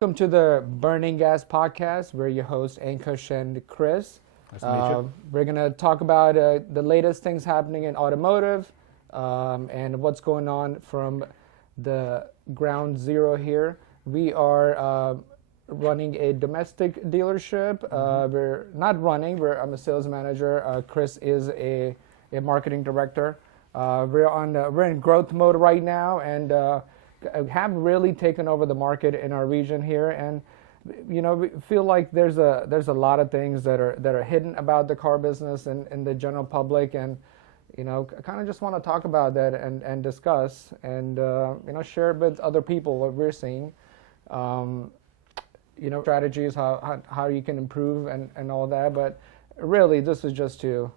Welcome to the Burning Gas Podcast. We're your hosts, Ankush and Chris. Nice to meet you. We're going to talk about the latest things happening in automotive and what's going on from the ground zero here. We are running a domestic dealership. We're not running. I'm a sales manager. Chris is a marketing director. We're in growth mode right now, and have really taken over the market in our region here. And we feel like there's a lot of things that are hidden about the car business and the general public, and kind of just want to talk about that and discuss and share with other people what we're seeing. Strategies, how you can improve and all that. But really, this is just to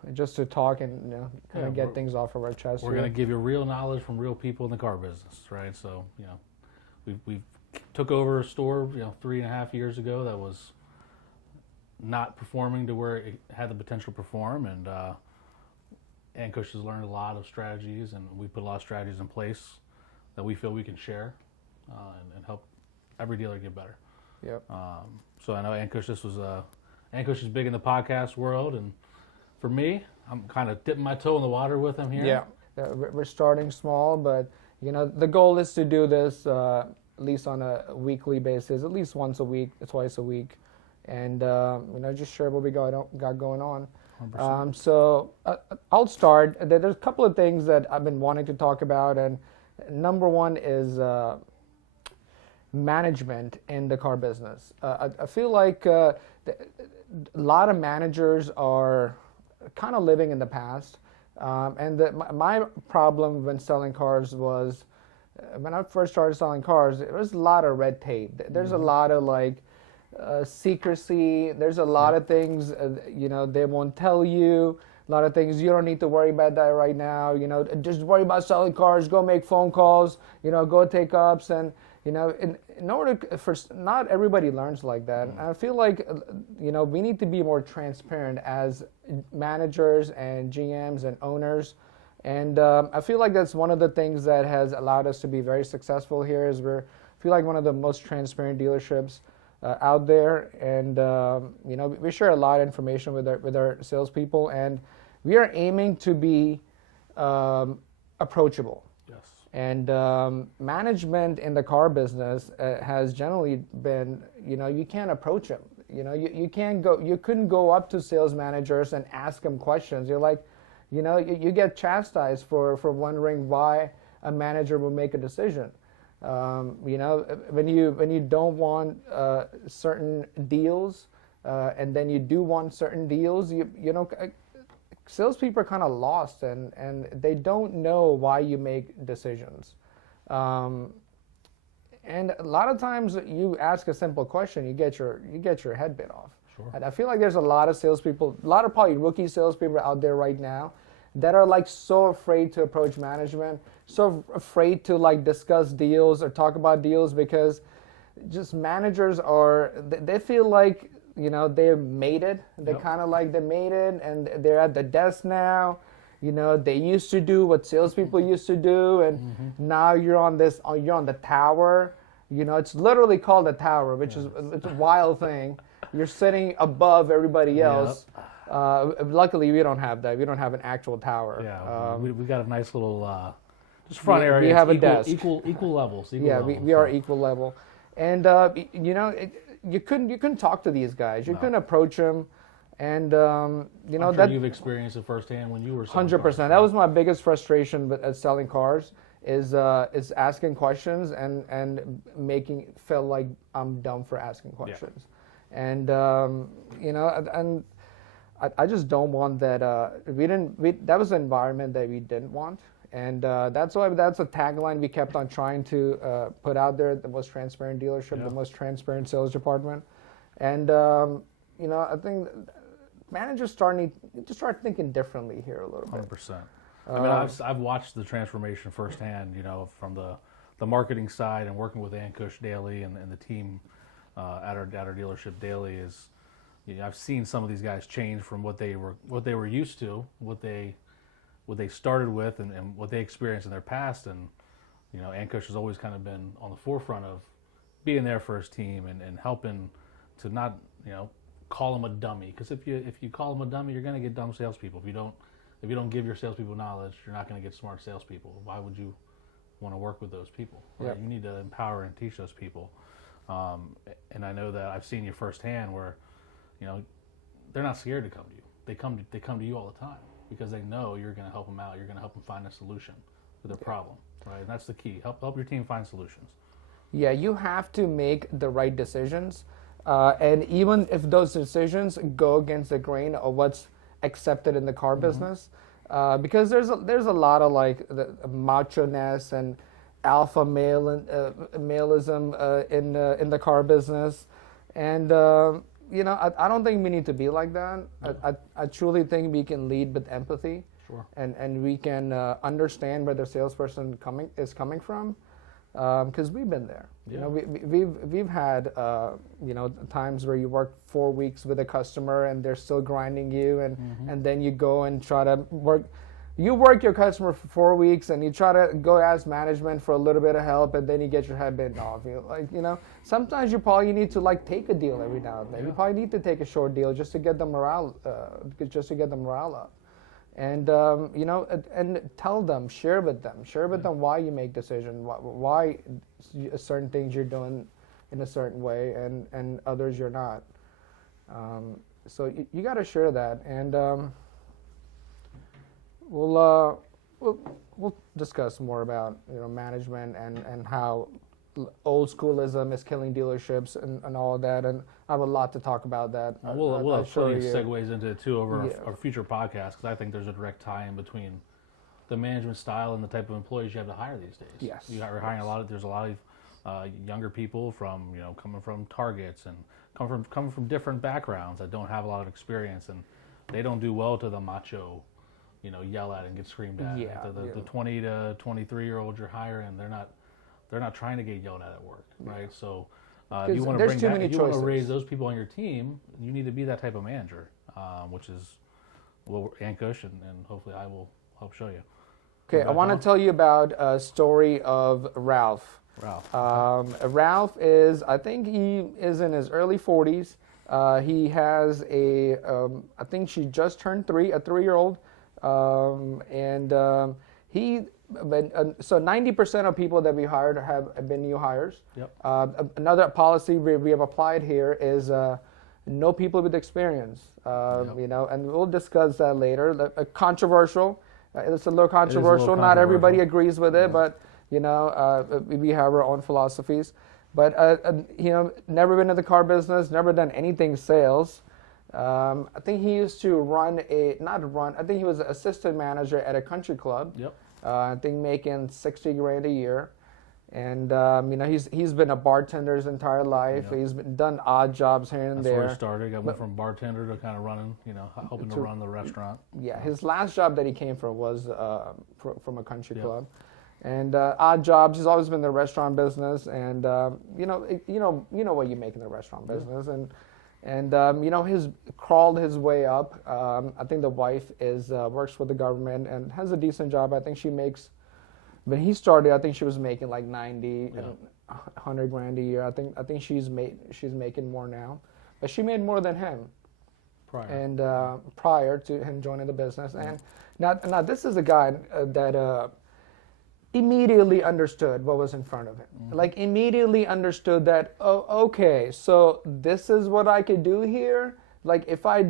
talk and kind of get things off of our chest. We're going to give you real knowledge from real people in the car business, right? So we took over a store 3.5 years ago that was not performing to where it had the potential to perform, and Ankush has learned a lot of strategies, and we put a lot of strategies in place that we feel we can share and help every dealer get better. Yep. So I know Ankush is big in the podcast world, and for me, I'm kind of dipping my toe in the water with him here. Yeah, we're starting small, but the goal is to do this at least on a weekly basis, at least once a week, twice a week, and just share what we got going on. So I'll start. There's a couple of things that I've been wanting to talk about, and number one is management in the car business. I feel like a lot of managers are kind of living in the past, and my problem when selling cars was when I first started selling cars, there was a lot of red tape. There's a lot of secrecy. There's a lot of things they won't tell you. A lot of things you don't need to worry about that right now. Just worry about selling cars. Go make phone calls. Go take ups, and in order for not everybody learns like that. And I feel like we need to be more transparent as managers and GMs and owners. And I feel like that's one of the things that has allowed us to be very successful here. Is I feel like one of the most transparent dealerships out there, and we share a lot of information with our salespeople, and we are aiming to be approachable. Yes. And management in the car business has generally been, you can't approach them. You couldn't go up to sales managers and ask them questions. You're like, you get chastised for wondering why a manager will make a decision. When you don't want certain deals, and then you do want certain deals, salespeople are kind of lost, and they don't know why you make decisions. And a lot of times you ask a simple question, you get your head bit off. Sure. And I feel like there's a lot of salespeople, a lot of probably rookie salespeople out there right now that are so afraid to approach management, so afraid to discuss deals or talk about deals, because just managers they feel like they made it. They kind of they made it, and they're at the desk now. They used to do what salespeople used to do, and now you're on the tower. It's literally called the tower, which is it's a wild thing. You're sitting above everybody else. Yep. Luckily, we don't have that. We don't have an actual tower. Yeah, we got a nice little just front area. We have a desk. desk. Equal levels. We are equal level, and you couldn't talk to these guys. You couldn't approach them, and I'm sure that you've experienced it firsthand when you were selling 100%. That was my biggest frustration with selling cars is asking questions and making feel like I'm dumb for asking questions, and and I just don't want that. That was an environment that we didn't want. And that's why that's a tagline we kept on trying to put out there: the most transparent dealership, the most transparent sales department. And I think managers start thinking differently here a little bit. 100%. I mean, I've watched the transformation firsthand. From the marketing side and working with Ankush daily and the team at our dealership daily is. I've seen some of these guys change from what they were used to, what they what they started with and what they experienced in their past. And Ankush has always kind of been on the forefront of being there for his team and helping to not call them a dummy, because if you call them a dummy, you're going to get dumb salespeople. If you don't give your salespeople knowledge, you're not going to get smart salespeople. Why would you want to work with those people? Right? Yep. You need to empower and teach those people. And I know that I've seen you firsthand where they're not scared to come to you. They come to you all the time because they know you're going to help them out. You're going to help them find a solution to their problem. Right? And that's the key. Help your team find solutions. Yeah, you have to make the right decisions. And even if those decisions go against the grain of what's accepted in the car business, because there's a lot of like the macho-ness and alpha male and maleism in the car business, and I don't think we need to be like that. No. I truly think we can lead with empathy. Sure. And we can understand where the salesperson is coming from. Because we've been there. Yeah. We've had times where you work 4 weeks with a customer and they're still grinding you, and then you go and try to work your customer for 4 weeks and you try to go ask management for a little bit of help, and then you get your head bitten off. Sometimes you probably need to like take a deal every now and then. Yeah. You probably need to take a short deal just to get the morale up. And and tell them, share with them why you make decisions, why certain things you're doing in a certain way and others you're not. So you got to share that, and we'll discuss more about management and how old schoolism is killing dealerships and all of that, and I have a lot to talk about that. We'll have plenty of segues into it too over our future podcasts, because I think there's a direct tie-in between the management style and the type of employees you have to hire these days. Yes. You're hiring there's a lot of younger people from coming from Targets and coming from different backgrounds that don't have a lot of experience, and they don't do well to the macho yell at and get screamed at. Yeah, the 20 to 23-year-olds you're hiring, they're not trying to get yelled at work, right? So if you want to raise those people on your team, you need to be that type of manager, which is Ankush, and hopefully I will help show you. Okay, I want to tell you about a story of Ralph. Ralph I think he is in his early 40s. He has I think she just turned 3, a 3-year-old, so 90% of people that we hired have been new hires. Yep. Another policy we have applied here is no people with experience. And we'll discuss that later. Controversial. It's a little controversial. Not everybody agrees with it, but we have our own philosophies. But never been in the car business, never done anything sales. I think he used to I think he was an assistant manager at a country club. Yep. I think making $60,000 a year, and he's been a bartender his entire life. Yep. He's done odd jobs here and there. That's where he started. Went from bartender to kind of running, helping to run the restaurant. Yeah, his last job that he came from was from a country club, and odd jobs. He's always been in the restaurant business, and you know what you make in the restaurant business, and he's crawled his way up. I think the wife works for the government and has a decent job. I think she makes, when he started, I think she was making like 90 and 100 grand a year. I think she's making more now, but she made more than him prior to him joining the business. And now this is a guy that immediately understood what was in front of him. Like immediately understood that, oh, okay, so this is what I could do here. Like if I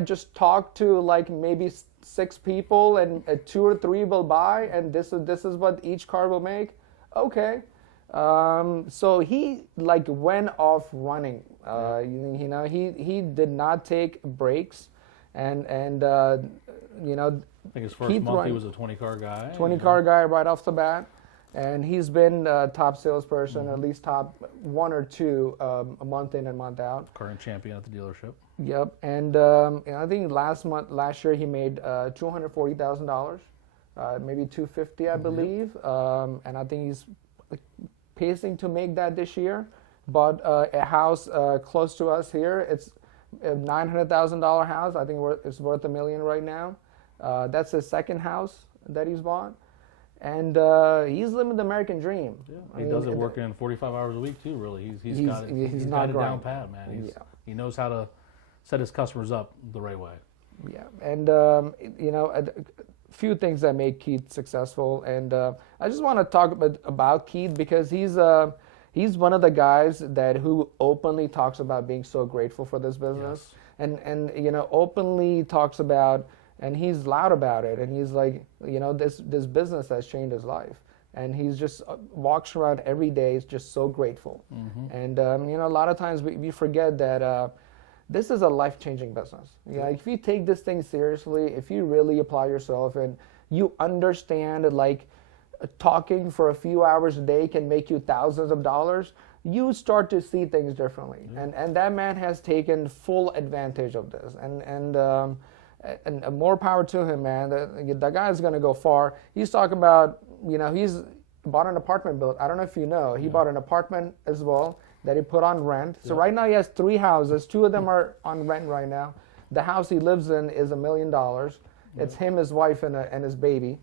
just talk to like maybe 6 people and 2 or 3 will buy, and this is what each car will make. Okay. So he like went off running. He did not take breaks, and I think his first month he was a 20-car guy. 20-car guy right off the bat, and he's been top salesperson, at least top 1 or 2 a month in and month out. Current champion at the dealership. Yep, and I think last year he made $240,000, maybe $250,000 I believe, and I think he's pacing to make that this year. Bought a house close to us here. It's a $900,000 house. I think it's worth $1 million right now. That's his second house that he's bought, and he's living the American dream. Yeah. He does it working 45 hours a week too. Really, he's got it down pat, man. He knows how to set his customers up the right way. Yeah, and a few things that make Keith successful, and I just want to talk about Keith because he's one of the guys who openly talks about being so grateful for this business, and openly talks about, and he's loud about it, and he's like, this business has changed his life, and he's just walks around every day, is just so grateful, and a lot of times we forget that. This is a life-changing business. If you take this thing seriously, if you really apply yourself and you understand, like, talking for a few hours a day can make you thousands of dollars, you start to see things differently. And that man has taken full advantage of this. And more power to him, man. The guy's going to go far. He's talking about, he's bought an apartment built. I don't know if you know. He bought an apartment as well that he put on rent. So right now he has 3 houses. 2 of them are on rent right now. The house he lives in is $1 million. It's him, his wife, and his baby.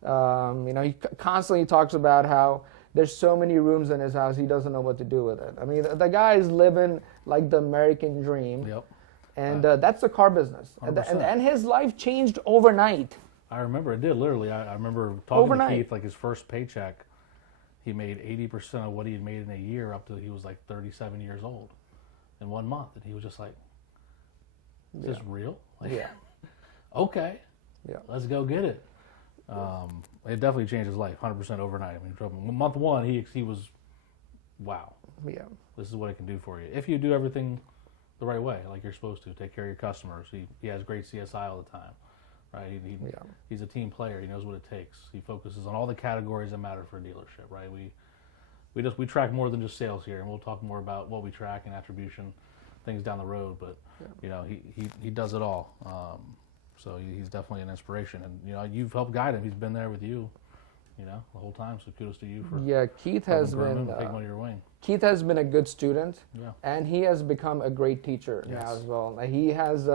He constantly talks about how there's so many rooms in his house he doesn't know what to do with it. I mean, the guy is living like the American dream. Yep. And that's the car business. And his life changed overnight. I remember it did, literally. I remember talking to Keith, like his first paycheck, he made 80% of what he had made in a year up to he was like 37 years old in 1 month. And he was just like, is this real? Like, okay, let's go get it. It definitely changed his life, 100% overnight. I mean, from month 1, he was, wow. Yeah. This is what it can do for you. If you do everything the right way, like you're supposed to, take care of your customers. He has great CSI all the time. Right, he's a team player. He knows what it takes. He focuses on all the categories that matter for a dealership. Right, we track more than just sales here, and we'll talk more about what we track and attribution, things down the road. But he does it all. So he's definitely an inspiration, and you've helped guide him. He's been there with you, the whole time. So kudos to you for Keith has been taking under your wing. Keith has been a good student, and he has become a great teacher now as well. He has.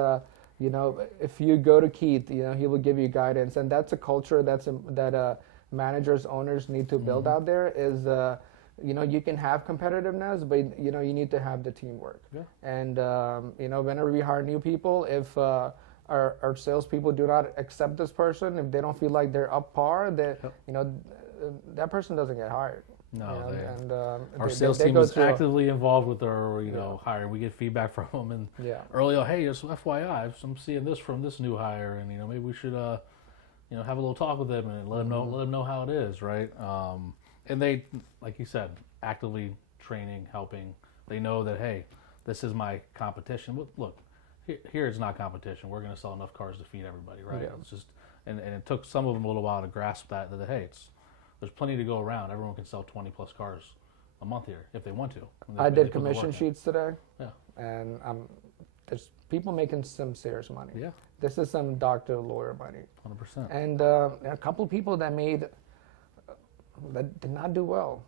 If you go to Keith, he will give you guidance, and that's a culture that managers, owners need to build out there. Is you can have competitiveness, but you need to have the teamwork. And whenever we hire new people, if our salespeople do not accept this person, if they don't feel like they're up par, that that person doesn't get hired. No, our sales team is actively involved with our hire. We get feedback from them, and early on, hey, just FYI, I'm seeing this from this new hire, and maybe we should have a little talk with them and let them know how it is, right? And they, like you said, actively training, helping. They know that, hey, this is my competition. Look, here it's not competition. We're going to sell enough cars to feed everybody, right? It's just, and it took some of them a little while to grasp that hey, there's plenty to go around. Everyone can sell 20 plus cars a month here if they want to. I did commission sheets today. And there's people making some serious money. This is some doctor, lawyer money. 100%. And a couple of people that did not do well.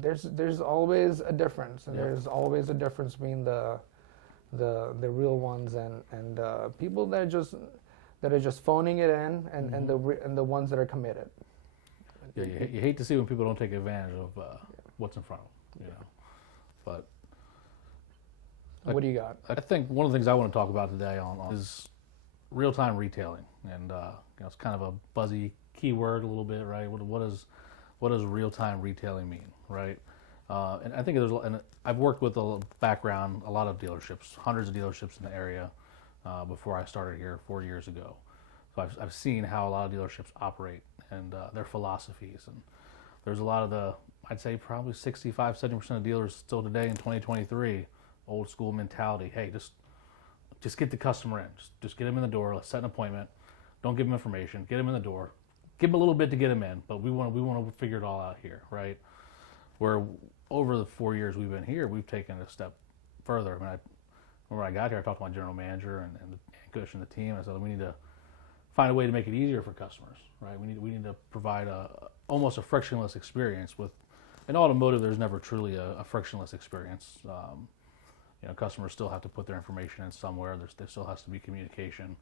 There's always a difference, and there's always a difference between the real ones and people that are just phoning it in, and the ones that are committed. Yeah, you hate to see when people don't take advantage of what's in front of them, But what do you got? I think one of the things I want to talk about today on is real-time retailing, and it's kind of a buzzy keyword a little bit, right? What does real-time retailing mean, right? And I think and I've worked with a lot of dealerships, hundreds of dealerships in the area before I started here 4 years ago. So I've seen how a lot of dealerships operate and their philosophies. And there's a lot of I'd say probably 65-70% of dealers still today in 2023, old school mentality. Hey, just get the customer in. Just get them in the door. Let's set an appointment. Don't give them information. Get them in the door. Give them a little bit to get them in, but we want to figure it all out here, right? Where over the 4 years we've been here, we've taken a step further. I mean, when I got here, I talked to my general manager and Kush and the team. I said, we need to find a way to make it easier for customers, right? We need to provide almost a frictionless experience. With in automotive, there's never truly a frictionless experience. Customers still have to put their information in somewhere. There still has to be communication.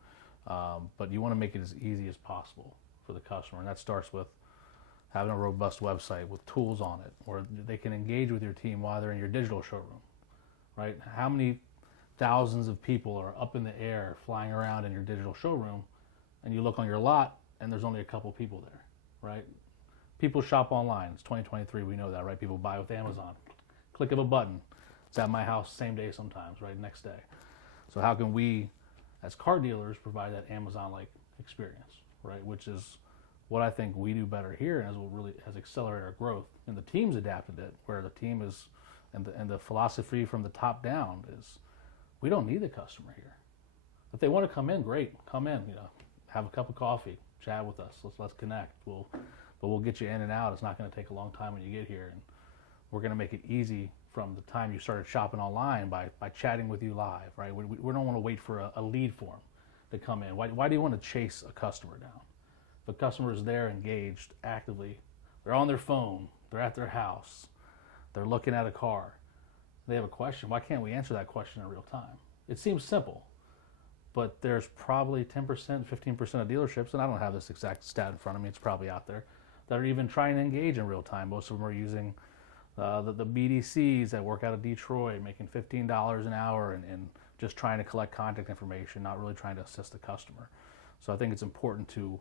But you want to make it as easy as possible for the customer, and that starts with having a robust website with tools on it, where they can engage with your team while they're in your digital showroom, right? How many thousands of people are up in the air flying around in your digital showroom, and you look on your lot and there's only a couple people there, right? People shop online. It's 2023, we know that, right? People buy with Amazon. Click of a button. It's at my house same day sometimes, right? Next day. So how can we, as car dealers, provide that Amazon-like experience, right? Which is what I think we do better here, and what really has accelerated our growth. And the team's adapted it, where the team is, and the philosophy from the top down is, we don't need the customer here. If they want to come in, great, come in. Have a cup of coffee, chat with us. Let's connect. But we'll get you in and out. It's not going to take a long time when you get here, and we're going to make it easy from the time you started shopping online by chatting with you live, right? We don't want to wait for a lead form to come in. Why do you want to chase a customer down? If a customer is there, engaged, actively, they're on their phone, they're at their house, they're looking at a car, they have a question, why can't we answer that question in real time? It seems simple, but there's probably 10%, 15% of dealerships, and I don't have this exact stat in front of me, it's probably out there, that are even trying to engage in real time. Most of them are using the BDCs that work out of Detroit, making $15 an hour and just trying to collect contact information, not really trying to assist the customer. So I think it's important to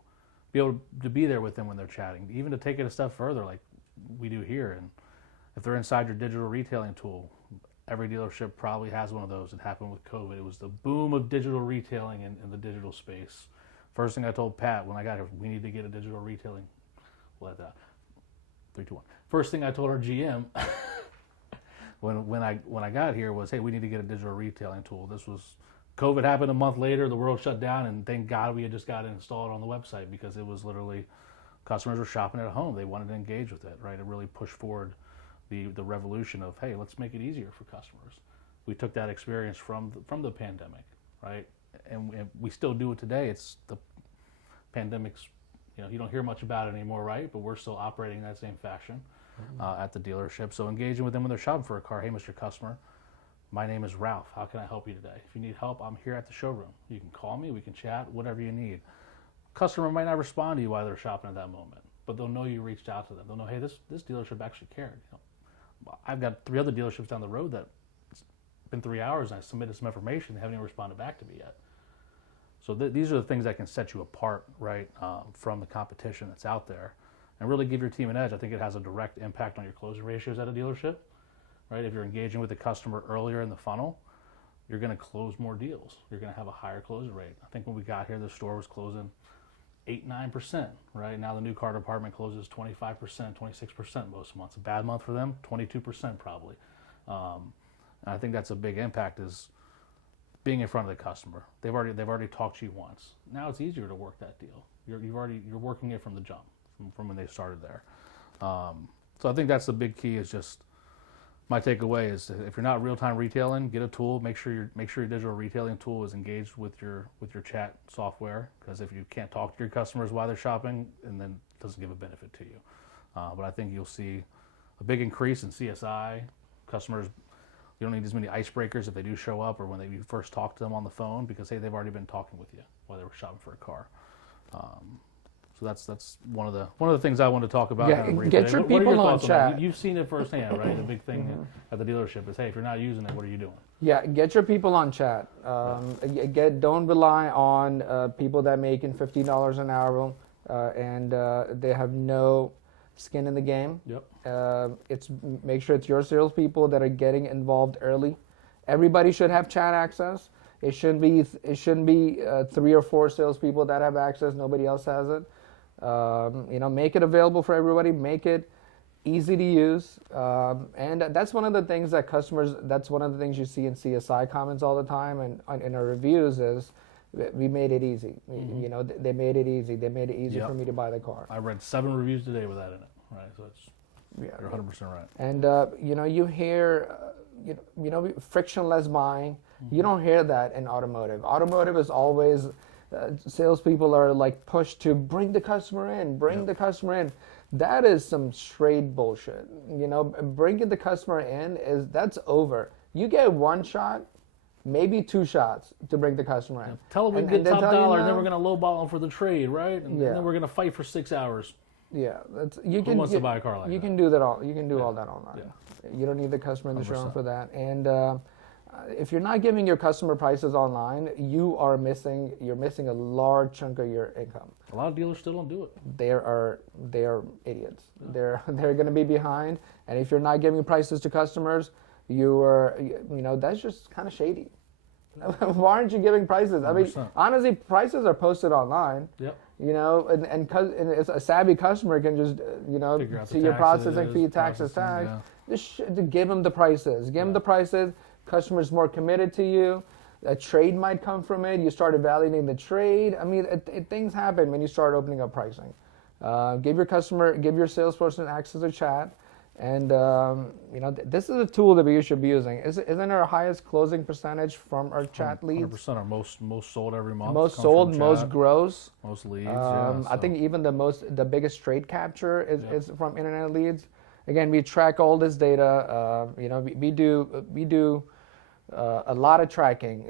be able to be there with them when they're chatting, even to take it a step further like we do here. And if they're inside your digital retailing tool, every dealership probably has one of those. It happened with COVID. It was the boom of digital retailing in the digital space. First thing I told Pat when I got here, we need to get a digital retailing. We'll let that. 3, 2, 1. First thing I told our GM when I got here was, hey, we need to get a digital retailing tool. This was COVID happened a month later, the world shut down, and thank God we had just got it installed on the website, because it was literally, customers were shopping at home. They wanted to engage with it, right? It really pushed forward the revolution of, hey, let's make it easier for customers. We took that experience from the pandemic, right? And we still do it today. It's the pandemic's, you don't hear much about it anymore, right? But we're still operating in that same fashion at the dealership. So engaging with them when they're shopping for a car. Hey, Mr. Customer, my name is Ralph. How can I help you today? If you need help, I'm here at the showroom. You can call me. We can chat, whatever you need. Customer might not respond to you while they're shopping at that moment, but they'll know you reached out to them. They'll know, hey, this dealership actually cared. I've got 3 other dealerships down the road that it's been 3 hours and I submitted some information. They haven't even responded back to me yet. So these are the things that can set you apart, right, from the competition that's out there, and really give your team an edge. I think it has a direct impact on your closing ratios at a dealership, right? If you're engaging with the customer earlier in the funnel, you're going to close more deals. You're going to have a higher closing rate. I think when we got here, the store was closing 8, 9%, right? Now the new car department closes 25%, 26% most months. A bad month for them, 22% probably. And I think that's a big impact, is being in front of the customer. They've already talked to you once. Now it's easier to work that deal. You're working it from the jump, from when they started there. So I think that's the big key. Is just my takeaway is, if you're not real-time retailing, get a tool. Make sure your digital retailing tool is engaged with your chat software, because if you can't talk to your customers while they're shopping, and then it doesn't give a benefit to you. But I think you'll see a big increase in CSI. Customers, you don't need as many icebreakers if they do show up, or when you first talk to them on the phone, because hey, they've already been talking with you while they were shopping for a car. So that's one of the things I want to talk about. Yeah, get your people on chat. You've seen it firsthand, right? The big thing at the dealership is, hey, if you're not using it, what are you doing? Yeah, get your people on chat. Don't rely on people that making $50 an hour and they have no skin in the game. Yep. Make sure it's your salespeople that are getting involved early. Everybody should have chat access. It shouldn't be 3 or 4 salespeople that have access. Nobody else has it. Make it available for everybody. Make it easy to use. And that's one of the things that that's one of the things you see in CSI comments all the time and in our reviews is, we made it easy. They made it easy. They made it easy for me to buy the car. I read 7 reviews today with that in it. Right, so you're 100% right. And you hear frictionless buying. You don't hear that in automotive. Automotive is always salespeople are like pushed to bring the customer in, the customer in. That is some straight bullshit. Bringing the customer in that's over. You get one shot, maybe 2 shots to bring the customer in. Tell them we And- get and they top tell you dollar, and no. then we're going to lowball them for the trade, right? And Yeah. then we're going to fight for 6 hours. Yeah, you Who can. wants to buy a car like you that? can do that all. You can do all that online. Yeah. You don't need the customer in the showroom 100%. for that. And if you're not giving your customer prices online, you're missing a large chunk of your income. A lot of dealers still don't do it. They are idiots. They're going to be behind. And if you're not giving prices to customers, that's just kind of shady. Why aren't you giving prices? I mean, 100%. honestly, prices are posted online. Yep. And it's a savvy customer can just, Figure out the see your taxes, processing fee, taxes, tax. yeah. Just give them the prices. Give them the prices. Customer's more committed to you. A trade might come from it. You start evaluating the trade. I mean, things happen when you start opening up pricing. Give your salesperson access to chat. And, this is a tool that we should be using. Isn't our highest closing percentage from our chat leads? 100%. Our most sold every month. Most comes sold, from most chat, gross. most leads. I think even the biggest trade capture is from internet leads. Again, we track all this data. We do a lot of tracking.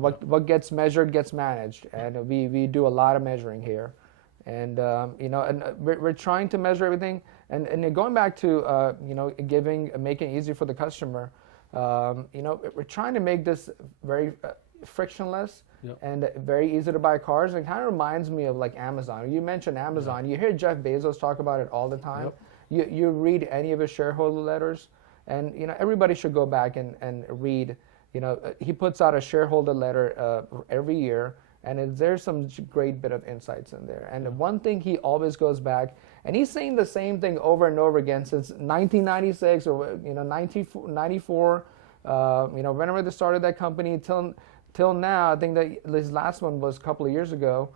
What gets measured gets managed, and we do a lot of measuring here. And we're trying to measure everything. And going back to making it easy for the customer. We're trying to make this very frictionless. Yep. And very easy to buy cars. It kind of reminds me of like Amazon. You mentioned Amazon. You hear Jeff Bezos talk about it all the time. You read any of his shareholder letters, and everybody should go back and read. He puts out a shareholder letter every year, and there's some great bit of insights in there. And one thing he always goes back, and he's saying the same thing over and over again since 1996 or 1994. Whenever they started that company till now. I think that this last one was a couple of years ago.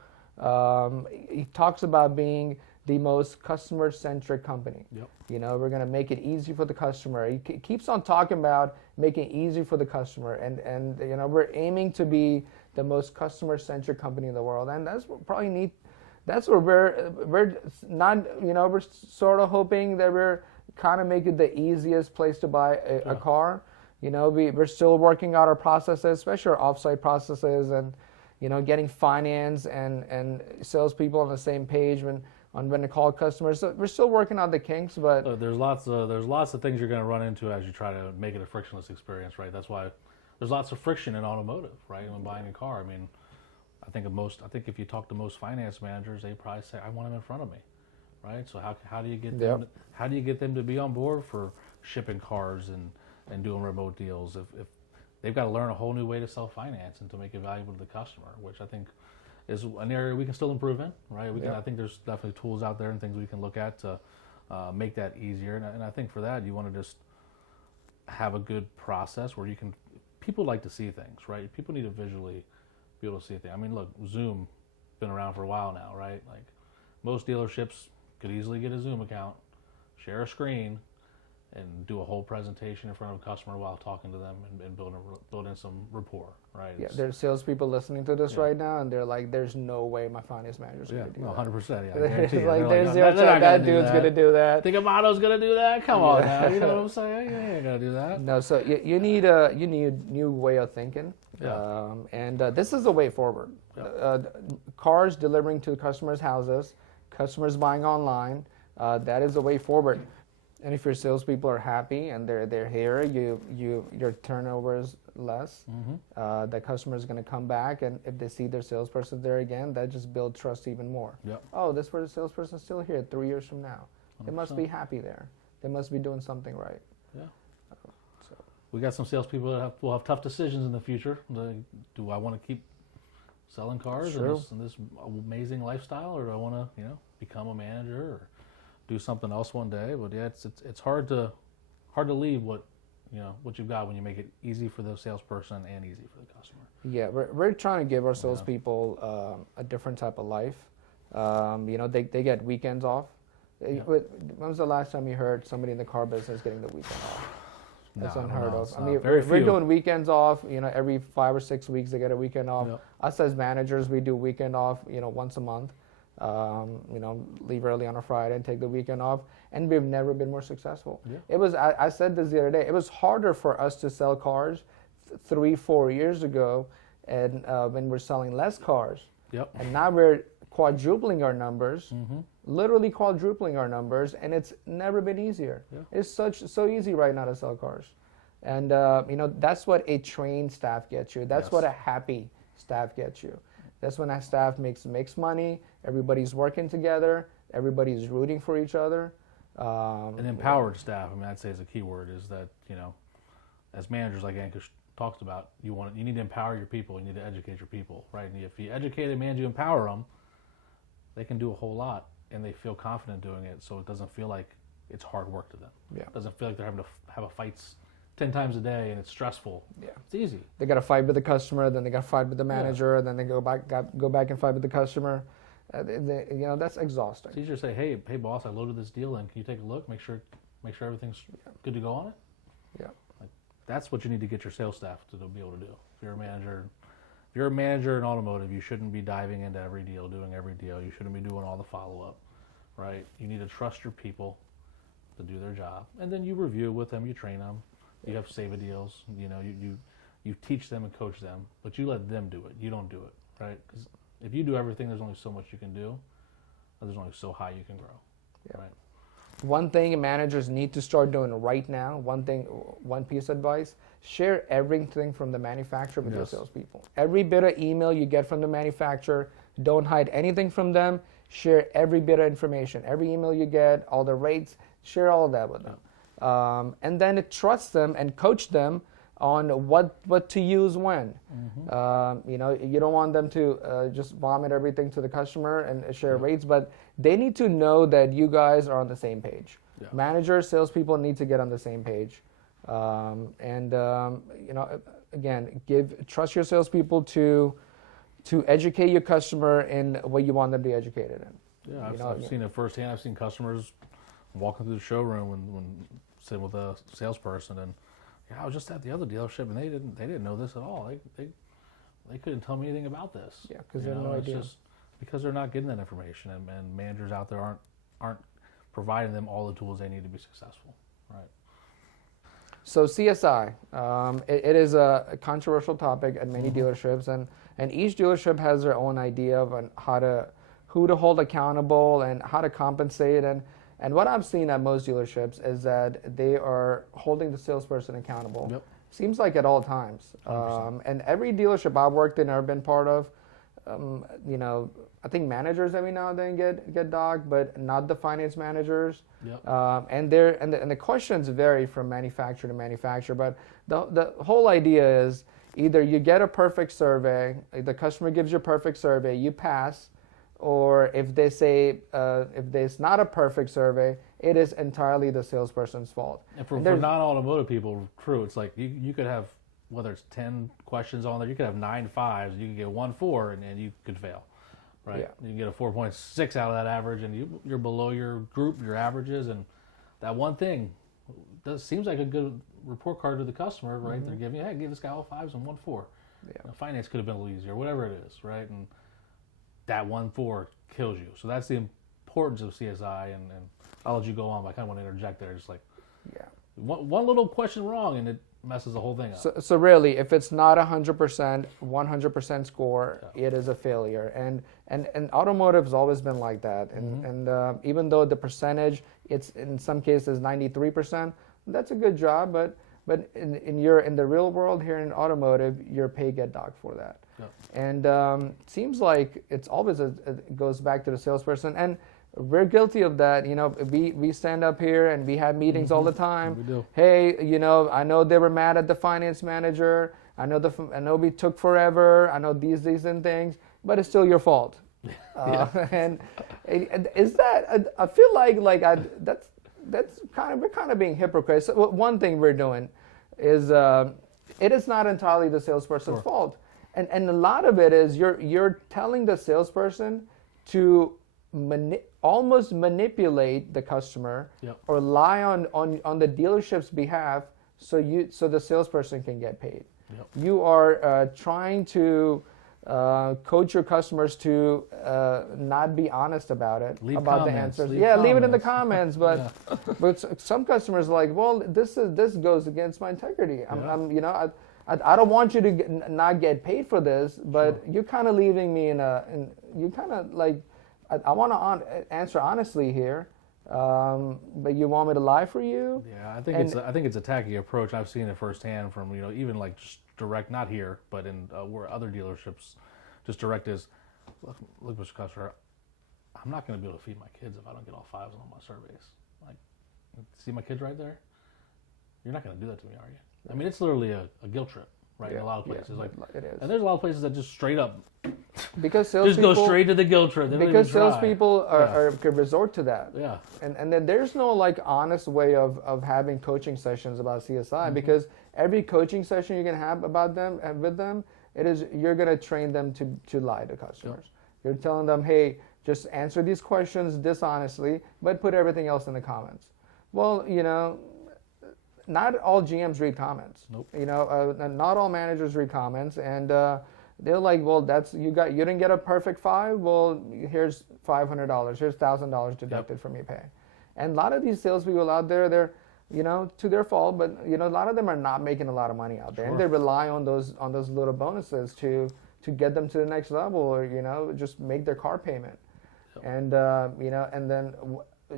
He talks about being the most customer-centric company. Yep. We're going to make it easy for the customer. He keeps on talking about making it easy for the customer, and we're aiming to be the most customer-centric company in the world, and that's what probably need. That's where we're not. We're sort of hoping that we're kind of make it the easiest place to buy a car. We're still working out our processes, especially our offsite processes, and getting finance and salespeople on the same page when to call customers. So we're still working on the kinks, but Look, there's lots of things you're going to run into as you try to make it a frictionless experience, right? That's why there's lots of friction in automotive, right? When buying a car, I mean, I think if you talk to most finance managers, they probably say, "I want them in front of me," right? So how do you get them? How do you get them to be on board for shipping cars and doing remote deals if they've got to learn a whole new way to sell finance and to make it valuable to the customer, which I think is an area we can still improve in, right? I think there's definitely tools out there and things we can look at to make that easier. And I think for that, you want to just have a good process where people like to see things, right? People need to visually be able to see things. I mean, look, Zoom, been around for a while now, right? Like most dealerships could easily get a Zoom account, share a screen, and do a whole presentation in front of a customer while talking to them and build in some rapport, right? yeah, there's salespeople listening to this right now, and they're like, "There's no way my finance manager's going to do that." 100%. Yeah, I It's guarantee you. like They're there's "No, zero they're not chance that gonna do dude's going to do that. Think Amato's going to do that? Come on now. You know what I'm saying? You ain't going to do that. No, so you need a new way of thinking, and this is the way forward. Cars delivering to customers' houses, customers buying online. That is the way forward. And if your salespeople are happy and they're here, your turnover is less. Mm-hmm. The customer is going to come back, and if they see their salesperson there again, that just builds trust even more. Yep. Oh, this salesperson is still here 3 years from now. They must 100%. be happy there. They must be doing something right. Yeah. So. We got some salespeople that will have tough decisions in the future. Do I want to keep selling cars in this amazing lifestyle, or do I want to become a manager or do something else one day? But yeah, it's hard to leave what you've got when you make it easy for the salesperson and easy for the customer. Yeah, we're trying to give our salespeople a different type of life. They get weekends off. When was the last time you heard somebody in the car business getting the weekend off? That's unheard of. I mean, we're doing weekends off. Every 5 or 6 weeks they get a weekend off. Yep. Us as managers, we do weekend off. Once a month. Leave early on a Friday and take the weekend off, and we've never been more successful. Yeah. It was. I said this the other day. It was harder for us to sell cars 3-4 years ago, and when we're selling less cars. Yep. And now we're quadrupling our numbers, literally quadrupling our numbers, and it's never been easier. Yeah. It's so easy right now to sell cars. And that's what a trained staff gets you. That's what a happy staff gets you. That's when that staff makes money, everybody's working together, everybody's rooting for each other. An empowered staff, I mean, I'd say is a key word, is that, as managers, like Ankush talks about, you need to empower your people, you need to educate your people, right? And if you educate them and you empower them, they can do a whole lot, and they feel confident doing it, so it doesn't feel like it's hard work to them. Yeah. It doesn't feel like they're having to have a fights 10 times a day and it's stressful. Yeah. It's easy. They got to fight with the customer, then they got to fight with the manager, then they go back and fight with the customer. That's exhausting. It's easier to say, hey boss, I loaded this deal in. Can you take a look? Make sure everything's good to go on it. Yeah. Like, that's what you need to get your sales staff to be able to do. If you're a manager in automotive, you shouldn't be diving into every deal, doing every deal. You shouldn't be doing all the follow-up, right? You need to trust your people to do their job, and then you review with them, you train them, you have save deals. You teach them and coach them, but you let them do it. You don't do it, right? Because if you do everything, there's only so much you can do. There's only so high you can grow, right? One thing managers need to start doing right now, one piece of advice, share everything from the manufacturer with your salespeople. Every bit of email you get from the manufacturer, don't hide anything from them. Share every bit of information. Every email you get, all the rates, share all of that with them. And then trust them and coach them on what to use when. You don't want them to just vomit everything to the customer and share rates, but they need to know that you guys are on the same page. Yeah. Managers, salespeople need to get on the same page. Again, trust your salespeople to educate your customer in what you want them to be educated in. Yeah, I've seen it firsthand. I've seen customers walking through the showroom when sitting with a salesperson, and I was just at the other dealership, and they didn't know this at all. They couldn't tell me anything about this. Yeah, because they have no idea. Just because they're not getting that information, and managers out there aren't providing them all the tools they need to be successful. Right. So CSI, it is a controversial topic at many dealerships, and each dealership has their own idea of who to hold accountable and how to compensate. And what I've seen at most dealerships is that they are holding the salesperson accountable. Yep. Seems like at all times. And every dealership I've worked in or been part of, I think managers every now and then get dogged, but not the finance managers. Yep. And the questions vary from manufacturer to manufacturer. But the whole idea is either you get a perfect survey, the customer gives you a perfect survey, you pass. Or if they say, if there's not a perfect survey, it is entirely the salesperson's fault. And for non-automotive people, true, it's like you could have, whether it's 10 questions on there, you could have 9 5s, you could get 1 4, and you could fail, right? Yeah. You can get a 4.6 out of that average, and you're below your group, your averages, and that one thing seems like a good report card to the customer, right? They're giving you, hey, give this guy all 5s and 1 4. Yeah. Finance could have been a little easier, whatever it is, right? And that 1 4 kills you. So that's the importance of CSI, and I'll let you go on, but I kind of want to interject there. Just like, one little question wrong, and it messes the whole thing up. So really, if it's not 100% score, it is a failure. And automotive's always been like that. And even though the percentage, it's in some cases 93%, that's a good job. But in the real world here in automotive, your pay get docked for that. Yep. And seems like it's always it goes back to the salesperson, and we're guilty of that. We stand up here and we have meetings all the time. We do. Hey, I know they were mad at the finance manager. I know we took forever. I know these and things, but it's still your fault. And is that? I feel like that's we're kind of being hypocrites. So one thing we're doing is it is not entirely the salesperson's fault. And a lot of it is you're telling the salesperson to almost manipulate the customer or lie on the dealership's behalf so the salesperson can get paid. Yep. You are trying to coach your customers to not be honest about it, about the answers. Leave it in the comments. But some customers are like, well, this goes against my integrity. I don't want you to not get paid for this, but you're kind of leaving me you kind of like, I want to answer honestly here, but you want me to lie for you? Yeah, I think it's a tacky approach. I've seen it firsthand from even like just direct, not here, but in where other dealerships, just direct is, look, Mr. Customer, I'm not going to be able to feed my kids if I don't get all fives on my surveys. Like, see my kids right there? You're not going to do that to me, are you? I mean, it's literally a guilt trip, right? In a lot of places, like it is. And there's a lot of places that just straight up because just go straight to the guilt trip. Because salespeople could resort to that. Yeah. And then there's no like honest way of having coaching sessions about CSI, because every coaching session you can have about them and with them, you're going to train them to lie to customers. Yep. You're telling them, hey, just answer these questions dishonestly, but put everything else in the comments. Well, not all GMs read comments. Nope. Not all managers read comments, and they're like, well, you didn't get a perfect 5. Well, here's $500. Here's $1,000 deducted from your pay. And a lot of these salespeople out there, they're to their fault, but a lot of them are not making a lot of money out there, and they rely on those little bonuses to get them to the next level, or just make their car payment. Yep. And and then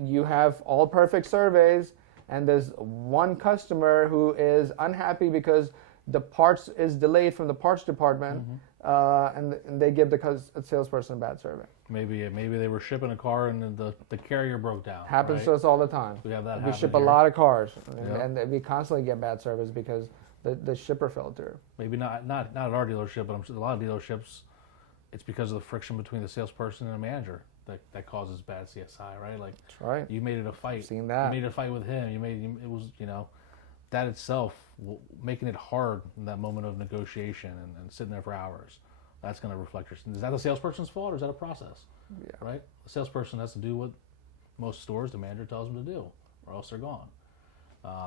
you have all perfect surveys, and there's one customer who is unhappy because the parts is delayed from the parts department, and they give the salesperson a bad survey. Maybe they were shipping a car and then the carrier broke down. Happens to us all the time. We have that. We ship a lot of cars, and we constantly get bad service because the shipper fell through. Maybe not at our dealership, but I'm sure a lot of dealerships, it's because of the friction between the salesperson and the manager that causes bad CSI, right? Like, that's right. You made it a fight. I've seen that. You made it a fight with him. It was that itself, making it hard in that moment of negotiation and sitting there for hours. That's going to reflect is that the salesperson's fault, or is that a process? Yeah. Right? The salesperson has to do what most stores, the manager tells them to do, or else they're gone.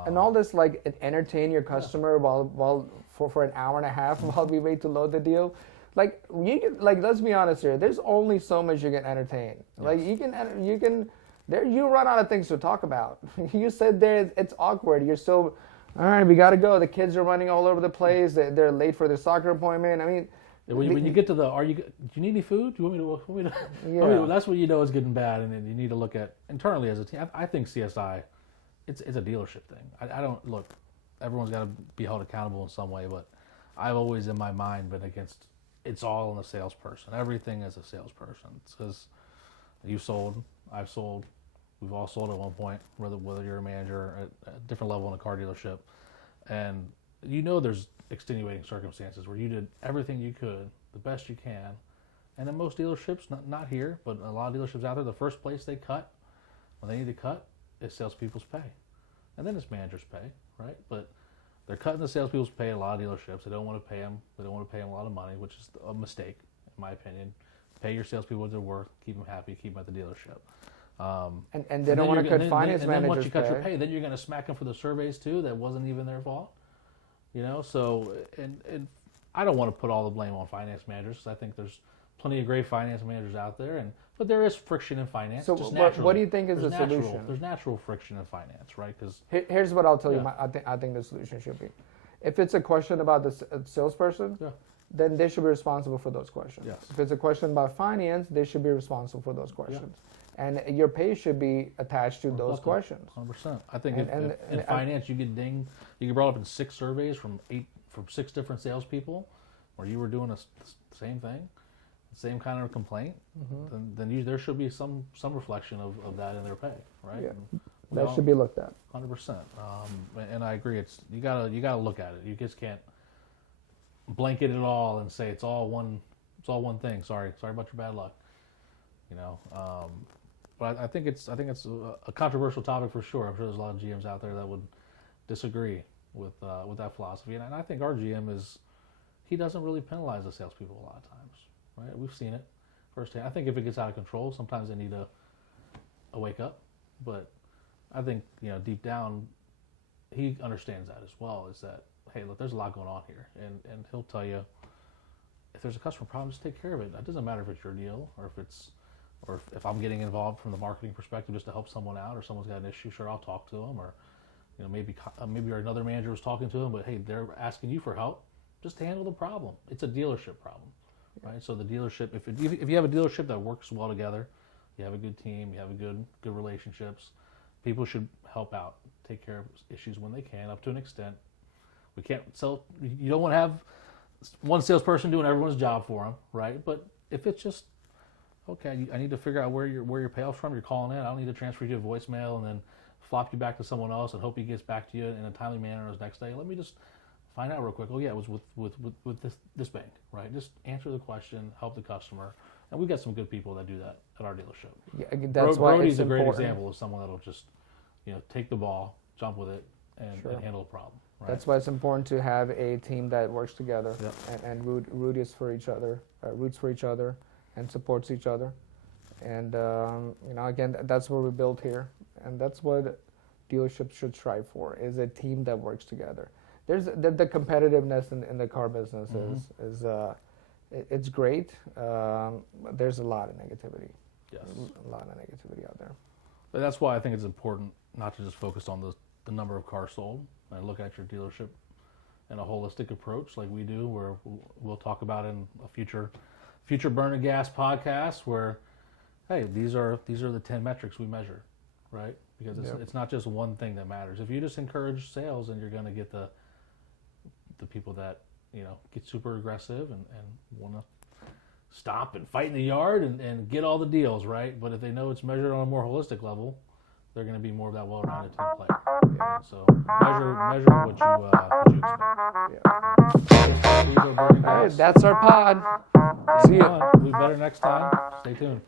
And all this, like, entertain your customer while for an hour and a half while we wait to load the deal. Like, let's be honest here. There's only so much you can entertain. Yes. Like, you run out of things to talk about. You said there it's awkward. You're still, all right, we got to go. The kids are running all over the place. They're late for their soccer appointment. I mean, when you get to do you need any food? Do you want me to? Yeah. That's when it's getting bad, and then you need to look at internally as a team. I think CSI, it's a dealership thing. I don't look. Everyone's got to be held accountable in some way, but I've always in my mind been against. It's all in the salesperson. Everything is a salesperson. It's because you sold, I've sold, we've all sold at one point. Whether you're a manager at a different level in a car dealership, and there's extenuating circumstances where you did everything you could, the best you can, and in most dealerships, not here, but a lot of dealerships out there, the first place they cut when they need to cut is salespeople's pay, and then it's managers' pay, right? But they're cutting the salespeople's pay at a lot of dealerships. They don't want to pay them. They don't want to pay them a lot of money, which is a mistake, in my opinion. Pay your salespeople what they're worth. Keep them happy. Keep them at the dealership. And they don't want to cut finance managers' pay. And then once you cut your pay, then you're going to smack them for the surveys too. That wasn't even their fault. So and I don't want to put all the blame on finance managers, because I think there's plenty of great finance managers out there, but there is friction in finance. So what do you think is the solution? There's natural friction in finance, right? Because here's what I'll tell you. I think the solution should be, if it's a question about the salesperson, then they should be responsible for those questions. Yes. If it's a question about finance, they should be responsible for those questions. And your pay should be attached to those questions. 100%. I think in finance, you get dinged. You get brought up in 6 surveys from 6 different salespeople, where you were doing the same thing, same kind of complaint. Then there should be some reflection of that in their pay, right? Yeah. That should be looked at. 100%. And I agree. You gotta look at it. You just can't blanket it all and say it's all one thing. Sorry about your bad luck. But I think it's a controversial topic for sure. I'm sure there's a lot of GMs out there that would disagree with that philosophy. And I think our GM he doesn't really penalize the salespeople a lot of times, right? We've seen it firsthand. I think if it gets out of control, sometimes they need a wake up. But I think deep down, he understands that as well. Is that, hey, look, there's a lot going on here, and he'll tell you if there's a customer problem, just take care of it. It doesn't matter if it's your deal or if I'm getting involved from the marketing perspective just to help someone out, or someone's got an issue, sure, I'll talk to them. Or maybe another manager was talking to them, but hey, they're asking you for help. just handle the problem. It's a dealership problem, right? So the dealership, if you have a dealership that works well together, you have a good team, you have a good relationships, people should help out, take care of issues when they can, up to an extent. We can't sell. You don't want to have one salesperson doing everyone's job for them, right? But if it's just okay, I need to figure out where your payoff's from. You're calling in. I don't need to transfer you to a voicemail and then flop you back to someone else and hope he gets back to you in a timely manner the next day. Let me just find out real quick. Oh yeah, it was with this bank, right? Just answer the question, help the customer, and we've got some good people that do that at our dealership. Yeah, that's why Brody's it's a great important. example of someone that'll just take the ball, jump with it, and handle a problem. Right? That's why it's important to have a team that works together Yep. and roots for each other, and supports each other. And again, that's what we built here, and that's what dealerships should strive for: is a team that works together. There's the competitiveness in the car business is it's great. There's a lot of negativity. Yes. A lot of negativity out there. But that's why I think it's important not to just focus on the number of cars sold. I look at your dealership in a holistic approach like we do, where we'll talk about in a future Burn and Gas podcast where, hey, these are the 10 metrics we measure, right? Because it's not just one thing that matters. If you just encourage sales, then you're going to get the people that get super aggressive and want to stop and fight in the yard and get all the deals, right? But if they know it's measured on a more holistic level, they're going to be more of that well-rounded team player. Yeah. So measure what you expect. All right, that's our pod. See you. We better next time. Stay tuned.